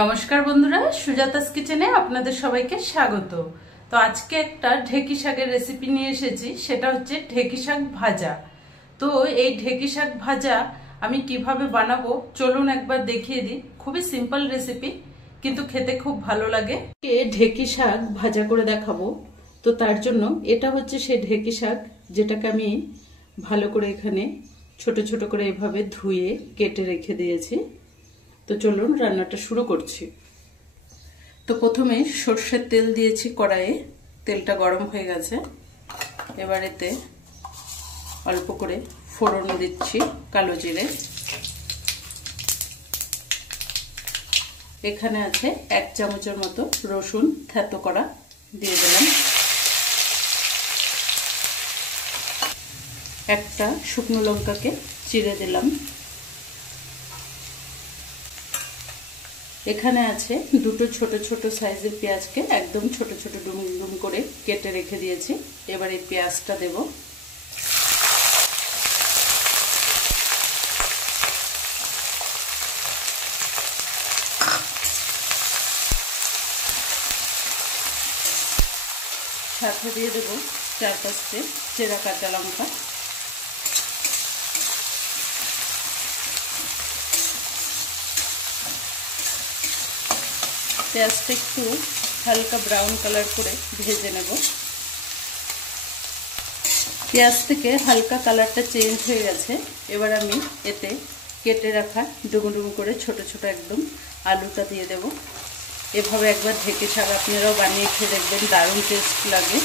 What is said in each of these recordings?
নমস্কার বন্ধুরা, সুজাতাস কিচেনে আপনাদের সবাইকে স্বাগত। তো আজকে একটা ঢেকি শাকের রেসিপি নিয়ে এসেছি, সেটা হচ্ছে ঢেকি শাক ভাজা। তো এই ঢেকি শাক ভাজা আমি কিভাবে বানাবো চলুন একবার দেখিয়ে দিই। খুবই সিম্পল রেসিপি, কিন্তু খেতে খুব ভালো লাগে। ঢেকি শাক ভাজা করে দেখাবো। তো তার জন্য এটা হচ্ছে সেই ঢেকি শাক, যেটাকে আমি ভালো করে এখানে ছোট ছোট করে এভাবে ধুয়ে কেটে রেখে দিয়েছি। তো চলুন রান্নাটা শুরু করছি। তো প্রথমে সর্ষের তেল দিয়েছি কড়াইয়ে, তেলটা গরম হয়ে গেছে। এবার এতে অল্প করে ফোড়ন দিচ্ছি কালো জিরে। এখানে আছে 1 চামচের মতো রসুন থেতো করা, দিয়ে দিলাম। একটা শুকনো লঙ্কাকে চিড়ে দিলাম। এখানে আছে দুটো ছোট ছোট সাইজের পেঁয়াজকে একদম ছোট ছোট ডুম ডুম করে কেটে রেখে দিয়েছি। এবার এই পেঁয়াজটা দেব। সাথে দিয়ে দেব 4-5টে চেরা কাঁচা লঙ্কা। পেঁয়াজটা একটু হালকা ব্রাউন কালার করে ভেজে নেব। পেঁয়াজ থেকে হালকা কালারটা চেঞ্জ হয়ে গেছে। এবার আমি এতে কেটে রাখা ডুমো ডুমো করে ছোট ছোট একদম আলুটা দিয়ে দেব। এভাবে একবার ঢেকে শাক আপনারাও বানিয়ে খেয়ে দেখবেন, দারুণ টেস্ট লাগে।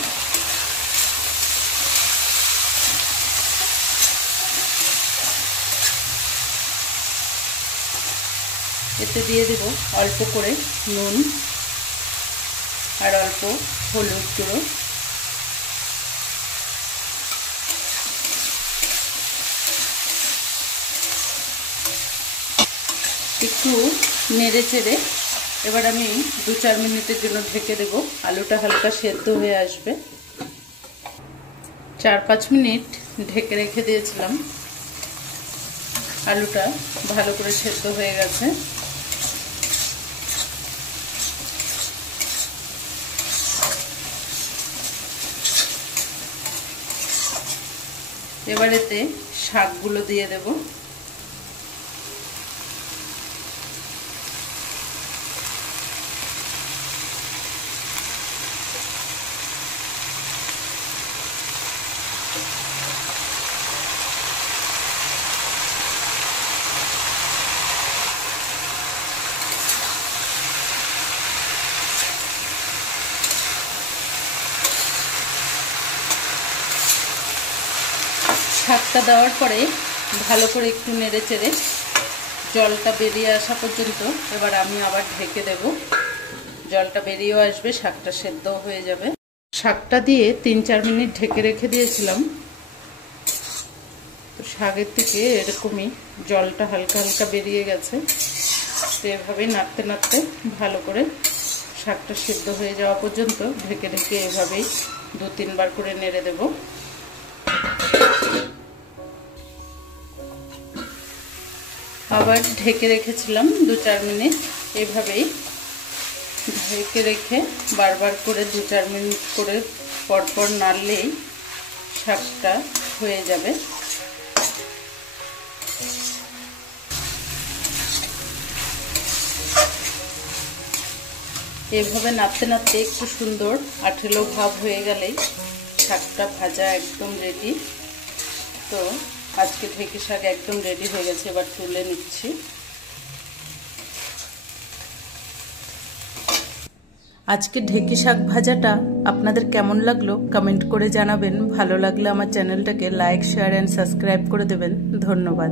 এতে দিয়ে দেব অল্প করে নুন আর অল্প হলুদ গুঁড়ো। একটু নেড়ে চেড়ে এবার আমি 2-4 মিনিটের জন্য ঢেকে দেব। আলুটা হালকা সেদ্ধ হয়ে আসবে। 4-5 মিনিট ঢেকে রেখে দিয়েছিলাম। আলুটা ভালো করে সেদ্ধ হয়ে গেছে। এবার এতে শাকগুলো দিয়ে দেব। শাকটা দেওয়ার পরে ভালো করে একটু নেড়ে চেড়ে জলটা বেরিয়ে আসা পর্যন্ত এবার আমি আবার ঢেকে দেব। জলটা বেরিয়েও আসবে, শাকটা সেদ্ধ হয়ে যাবে। শাকটা দিয়ে 3-4 মিনিট ঢেকে রেখে দিয়েছিলাম। তো শাকের থেকে এরকমই জলটা হালকা হালকা বেরিয়ে গেছে। তো এভাবেই নাড়তে নাড়তে ভালো করে শাকটা সেদ্ধ হয়ে যাওয়া পর্যন্ত ঢেকে ঢেকে এভাবেই 2-3 বার করে নেড়ে দেব। আবার ঢেকে রেখেছিলাম 2-4 মিনিট। এভাবেই ঢেকে রেখে বারবার করে 2-4 মিনিট করে পরপর নাড়লেই শাকটা হয়ে যাবে। এভাবে নাড়তে নাড়তে একটু সুন্দর আঠেলো ভাব হয়ে গেলেই শাকটা ভাজা একদম রেডি। তো আজকে ঢেকি শাক একদম রেডি হয়ে গেছে। এবার তুলে নিচ্ছি। আজকে ঢেকি শাক ভাজাটা আপনাদের কেমন লাগলো কমেন্ট করে জানাবেন। ভালো লাগলে আমার চ্যানেলটাকে লাইক, শেয়ার এন্ড সাবস্ক্রাইব করে দেবেন। ধন্যবাদ।